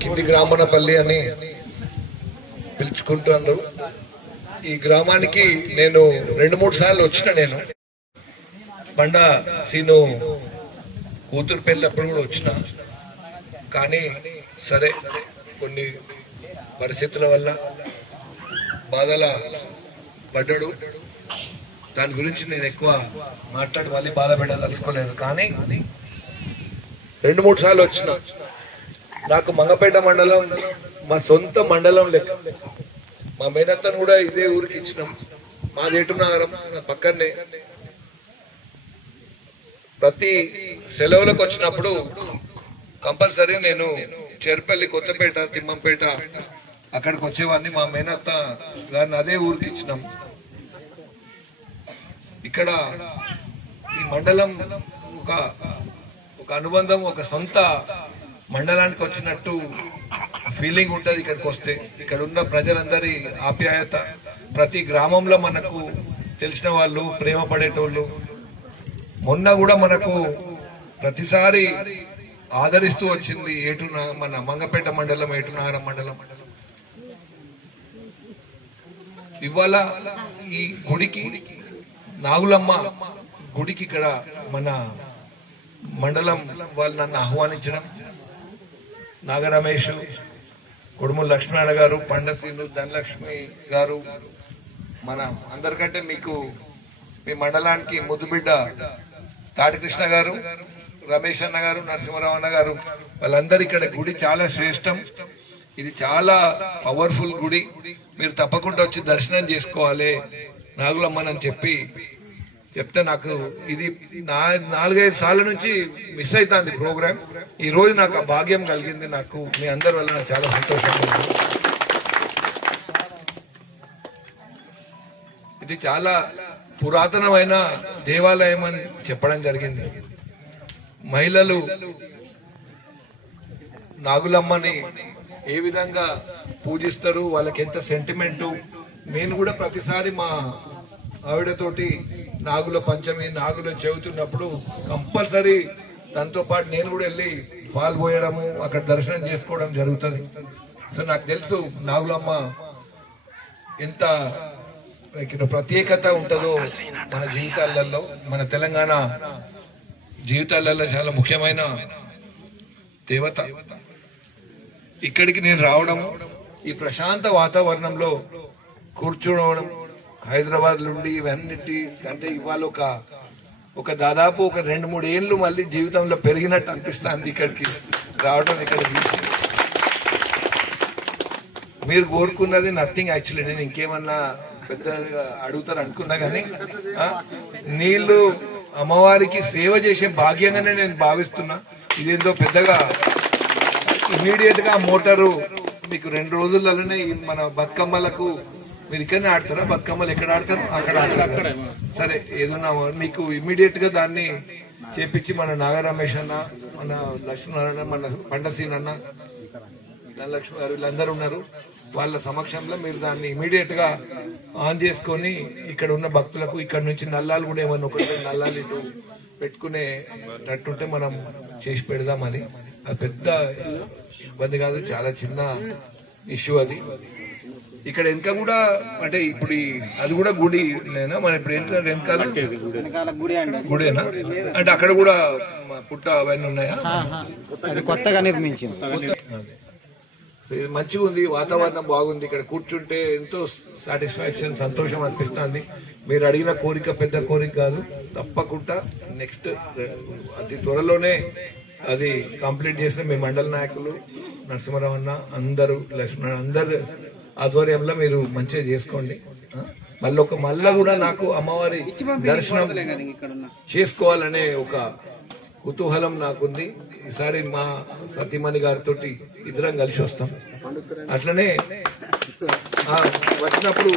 కింది గ్రామనపల్లి అని పిలుచుకుంటున్నారు. ఈ గ్రామానికి నేను 2-3 సార్లు వచ్చిన. నేను బండా సీను కూతురు పెళ్ళప్పుడు కూడా వచ్చిన. కానీ సరే కొన్ని పరిస్థితుల వల్ల బాధల పడ్డాడు. దాని గురించి నేను ఎక్కువ మాట్లాడి మళ్ళీ బాధ పెట్టదలుచుకోలేదు. కానీ 2-3 సార్లు వచ్చిన. నాకు మంగపేట మండలం మా సొంత మండలం లెక్క. మా మేనత్తను కూడా ఇదే ఊరికి ఇచ్చినాం. మాది ఏటునగరం పక్కనే. ప్రతి సెలవులకు వచ్చినప్పుడు కంపల్సరీ నేను చేర్పల్లి, కొత్తపేట, తిమ్మంపేట అక్కడికి వచ్చేవాడిని. మా మేనత్త గారిని అదే ఊరికి ఇచ్చినాం. ఇక్కడ ఈ మండలం ఒక అనుబంధం, ఒక సొంత మండలానికి వచ్చినట్టు ఫీలింగ్ ఉంటుంది ఇక్కడికి వస్తే. ఇక్కడ ఉన్న ప్రజలందరి ఆప్యాయత, ప్రతి గ్రామంలో మనకు తెలిసిన వాళ్ళు, ప్రేమ పడేటోళ్ళు. మొన్న కూడా మనకు ప్రతిసారి ఆదరిస్తూ వచ్చింది మన మంగపేట మండలం, ఏటునగరం మండలం. ఇవాళ ఈ గుడికి, నాగులమ్మ గుడికి ఇక్కడ మన మండలం వాళ్ళు నన్ను ఆహ్వానించడం, నాగరమేష్, కొడుముల లక్ష్మీనారాయణ గారు, పండసీను, ధనలక్ష్మి గారు, మన అందరికంటే మీకు మీ మండలానికి ముద్దుబిడ్డ తాటికృష్ణ గారు, రమేష్ అన్న గారు, నరసింహరావు అన్న గారు, వాళ్ళందరూ ఇక్కడ గుడి చాలా శ్రేష్టం. ఇది చాలా పవర్ఫుల్ గుడి. మీరు తప్పకుండా వచ్చి దర్శనం చేసుకోవాలి నాగులమ్మని చెప్తే నాకు ఇది 4-5 సార్ల నుంచి మిస్ అవుతుంది ప్రోగ్రామ్. ఈ రోజు నాకు ఆ భాగ్యం కలిగింది. నాకు మీ అందరి వల్ల నాకు చాలా సంతోషంగా ఉంది. ఇది చాలా పురాతనమైన దేవాలయం అని చెప్పడం జరిగింది. మహిళలు నాగులమ్మని ఏ విధంగా పూజిస్తారు, వాళ్ళకి ఎంత సెంటిమెంటు. నేను కూడా ప్రతిసారి మా ఆవిడతోటి నాగుల పంచమి, నాగుల చెబుతున్నప్పుడు కంపల్సరీ తనతో పాటు నేను కూడా వెళ్ళి పాల్పోయడము, అక్కడ దర్శనం చేసుకోవడం జరుగుతుంది. సో నాకు తెలుసు నాగులమ్మ ఎంత ప్రత్యేకత ఉంటుందో మన జీవితాలలో, మన తెలంగాణ జీవితాలలో చాలా ముఖ్యమైన దేవత. ఇక్కడికి నేను రావడం, ఈ ప్రశాంత వాతావరణంలో కూర్చోవడం, హైదరాబాద్ నుండి ఇవన్నిటి కంటే ఇవాళ ఒక దాదాపు 2-3 ఏళ్ళు మళ్ళీ జీవితంలో పెరిగినట్టు అనిపిస్తుంది ఇక్కడికి రావడం. ఇక్కడ మీరు కోరుకున్నది నథింగ్ యాక్చువల్లీ. నేను ఇంకేమన్నా పెద్దగా అడుగుతారు అనుకున్నా కానీ నీళ్లు అమ్మవారికి సేవ చేసే భాగ్యంగానే నేను భావిస్తున్నా. ఇదేందో పెద్దగా ఇమీడియట్ గా మోటారు మీకు 2 రోజులలోనే మన బతుకమ్మలకు మీరు ఇక్కడనే ఆడతారా? బతుకమ్మలు ఎక్కడ ఆడతారు? అక్కడ ఆడతారు. సరే, ఏదన్నా మీకు ఇమీడియట్ గా దాన్ని చేపించి మన నాగరమేష్ అన్న, మన లక్ష్మీనారాయణ, మన పండసీన్ అన్న, ధనలక్ష్మి గారు వీళ్ళందరూ ఉన్నారు. వాళ్ళ సమక్షంలో మీరు దాన్ని ఇమీడియట్ గా ఆన్ చేసుకొని ఇక్కడ ఉన్న భక్తులకు, ఇక్కడ నుంచి నల్లాలు కూడా ఏమన్నా 1-2 నల్లాలు ఇటు పెట్టుకునేటట్టుంటే మనం చేసి పెడదాం. అది పెద్ద ఇబ్బంది కాదు, చాలా చిన్న ఇష్యూ అది. ఇక్కడ వెనక కూడా అంటే ఇప్పుడు అది కూడా గుడి నేనా, మన ఇప్పుడు వెనకాల గుడేనా అంటే అక్కడ కూడా పుట్ట అవన్నీ ఉన్నాయా? కొత్తగా నిర్మించింది. మంచిగా ఉంది, వాతావరణం బాగుంది. ఇక్కడ కూర్చుంటే ఎంతో సాటిస్ఫాక్షన్, సంతోషం అనిపిస్తుంది. మీరు అడిగిన కోరిక పెద్ద కోరిక కాదు. తప్పకుండా నెక్స్ట్ అతి త్వరలోనే అది కంప్లీట్ చేస్తే మీ మండల నాయకులు, నరసింహరావు అన్న, అందరూ లక్ష్మణ అందరు ఆధ్వర్యంలో మీరు మంచిగా చేసుకోండి. మళ్ళా కూడా నాకు అమ్మవారి దర్శనం చేసుకోవాలనే ఒక కుతూహలం నాకుంది. ఈసారి మా సతీమణి గారితో ఇద్దరం కలిసి వస్తాం. అట్లనే వచ్చినప్పుడు